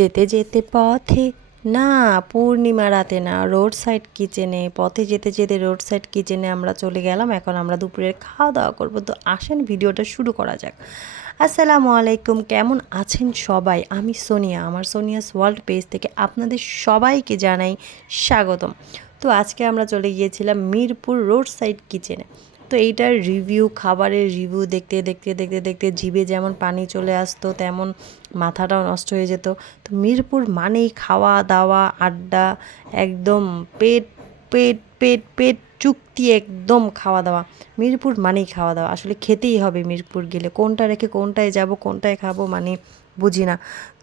যেতে যেতে পথে না, পূর্ণিমা রাতে না, রোড সাইড কিচেনে, পথে যেতে যেতে রোড সাইড কিচেনে আমরা চলে গেলাম। এখন আমরা দুপুরের খাওয়া দাওয়া করবো। তো আসেন ভিডিওটা শুরু করা যাক। আসসালামু আলাইকুম, কেমন আছেন সবাই? আমি সোনিয়া, আমার সোনিয়াস ওয়ার্ল্ড পেজ থেকে আপনাদের সবাইকে জানাই স্বাগতম। তো আজকে আমরা চলে গিয়েছিলাম মিরপুর রোড সাইড কিচেনে। তো এইটার রিভিউ, খাবারের রিভিউ দেখতে দেখতে দেখতে দেখতে জিভে যেমন পানি চলে আসতো, তেমন মাথাটাও নষ্ট হয়ে যেত। তো মিরপুর মানেই খাওয়া দাওয়া, আড্ডা, একদম পেট পেট পেট পেট চুক্তি, একদম খাওয়া দাওয়া। মিরপুর মানেই খাওয়া দাওয়া, আসলে খেতেই হবে মিরপুর গেলে। কোনটা রেখে কোনটায় যাব, কোনটায় খাবো মানে বুঝি না।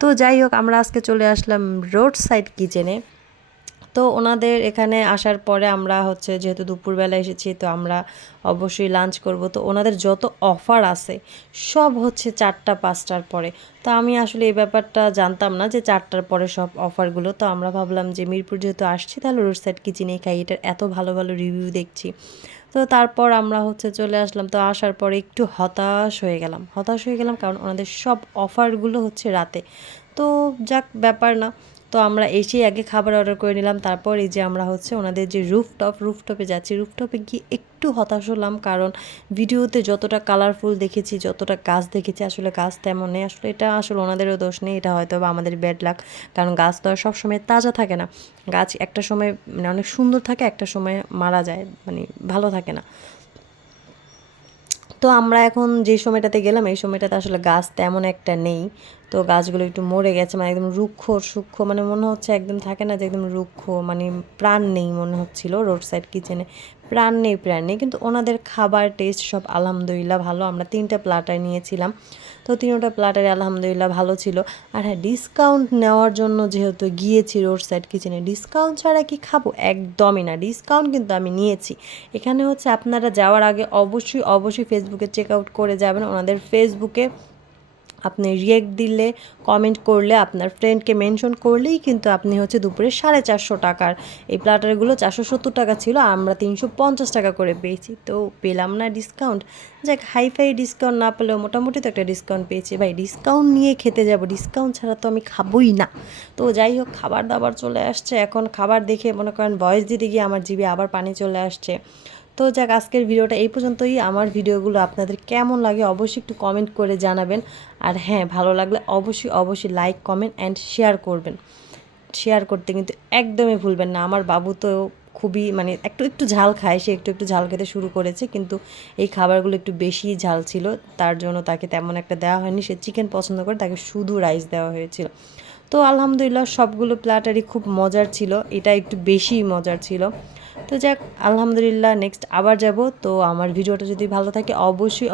তো যাই হোক, আমরা আজকে চলে আসলাম রোড সাইড কিচেনে। তো ওনাদের এখানে আসার পরে আমরা হচ্ছে, যেহেতু দুপুরবেলা এসেছি, তো আমরা অবশ্যই লাঞ্চ করব। তো ওনাদের যত অফার আছে সব হচ্ছে 4টা 5টার পরে। তো আমি আসলে এই ব্যাপারটা জানতাম না যে 4টার পরে সব অফারগুলো। তো আমরা ভাবলাম যে মিরপুর যেহেতু আসছি, তাহলে রোড সাইড কিচেনেই খাই, এটার এত ভালো ভালো রিভিউ দেখছি। তো তারপর আমরা হচ্ছে চলে আসলাম। তো আসার পরে একটু হতাশ হয়ে গেলাম কারণ ওনাদের সব অফারগুলো হচ্ছে রাতে। তো যাক, ব্যাপার না। তো আমরা এসেই আগে খাবার অর্ডার করে নিলাম। তারপর এই যে আমরা হচ্ছে ওনাদের যে রুফটপে যাচ্ছি। রুফটপে গিয়ে একটু হতাশ হলাম, কারণ ভিডিওতে যতটা কালারফুল দেখেছি, যতটা গাছ দেখেছি, আসলে গাছ তেমন নেই। আসলে এটা আসলে ওনাদেরও দোষ নেই, এটা হয়তো বা আমাদের ব্যাড লাক। কারণ গাছ তো আর সবসময় তাজা থাকে না। গাছ একটা সময় মানে অনেক সুন্দর থাকে, একটা সময় মারা যায়, মানে ভালো থাকে না। তো আমরা এখন যে সময়টাতে গেলাম, এই সময়টাতে আসলে গাছ তেমন একটা নেই। তো গাছগুলো একটু মরে গেছে, মানে একদম রুক্ষ সূক্ষ্ম, মানে মনে হচ্ছে একদম থাকে না যে একদম রুক্ষ, মানে প্রাণ নেই মনে হচ্ছিল রোড সাইড কিচেনে। প্রাণ নেই, কিন্তু ওনাদের খাবার টেস্ট সব আলহামদুলিল্লাহ ভালো। আমরা 3টা প্লাটার নিয়েছিলাম। তো 3টা প্লাটারে আলহামদুলিল্লাহ ভালো ছিল। আর হ্যাঁ, ডিসকাউন্ট নেওয়ার জন্য যেহেতু গিয়েছি রোড সাইড কিচেনে, ডিসকাউন্ট ছাড়া কি খাবো? একদমই না, ডিসকাউন্ট কিন্তু আমি নিয়েছি। এখানে হচ্ছে আপনারা যাওয়ার আগে অবশ্যই ফেসবুকে চেক আউট করে যাবেন। ওনাদের ফেসবুকে আপনি রিয়েক্ট দিলে, কমেন্ট করলে, আপনার ফ্রেন্ডকে মেনশন করলেই কিন্তু আপনি হচ্ছে দুপুরে 450 টাকার এই প্ল্যাটারগুলো 470 টাকা ছিল, আমরা 350 টাকা করে পেয়েছি। তো পেলাম না ডিসকাউন্ট। যাক, হাইফাই ডিসকাউন্ট না পেলেও মোটামুটি তো একটা ডিসকাউন্ট পেয়েছি। ভাই, ডিসকাউন্ট নিয়ে খেতে যাব, ডিসকাউন্ট ছাড়া তো আমি খাবোই না। তো যাই হোক, খাবার দাবার চলে আসছে। এখন খাবার দেখে মনে করেন ভয়েস দিতে গিয়ে আমার জিভে আবার পানি চলে আসছে। তো যাক, আজকের ভিডিওটা এই পর্যন্তই। আমার ভিডিওগুলো আপনাদের কেমন লাগে অবশ্যই একটু কমেন্ট করে জানাবেন। আর হ্যাঁ, ভালো লাগলে অবশ্যই লাইক, কমেন্ট অ্যান্ড শেয়ার করবেন। শেয়ার করতে কিন্তু একদমই ভুলবেন না। আমার বাবু তো খুবই মানে একটু ঝাল খায়, সে একটু ঝাল খেতে শুরু করেছে, কিন্তু এই খাবারগুলো একটু বেশি ঝাল ছিল, তার জন্য তাকে তেমন একটা দেওয়া হয়নি। সে চিকেন পছন্দ করে, তাকে শুধু রাইস দেওয়া হয়েছিল। তো আলহামদুলিল্লাহ সবগুলো প্ল্যাটারই খুব মজার ছিল, এটা একটু বেশি মজার ছিল। তো যাক, আলহামদুলিল্লাহ, নেক্সট আবার যাব। তো আমার ভিডিওটা যদি ভালো থাকে অবশ্যই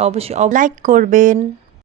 লাইক করবেন।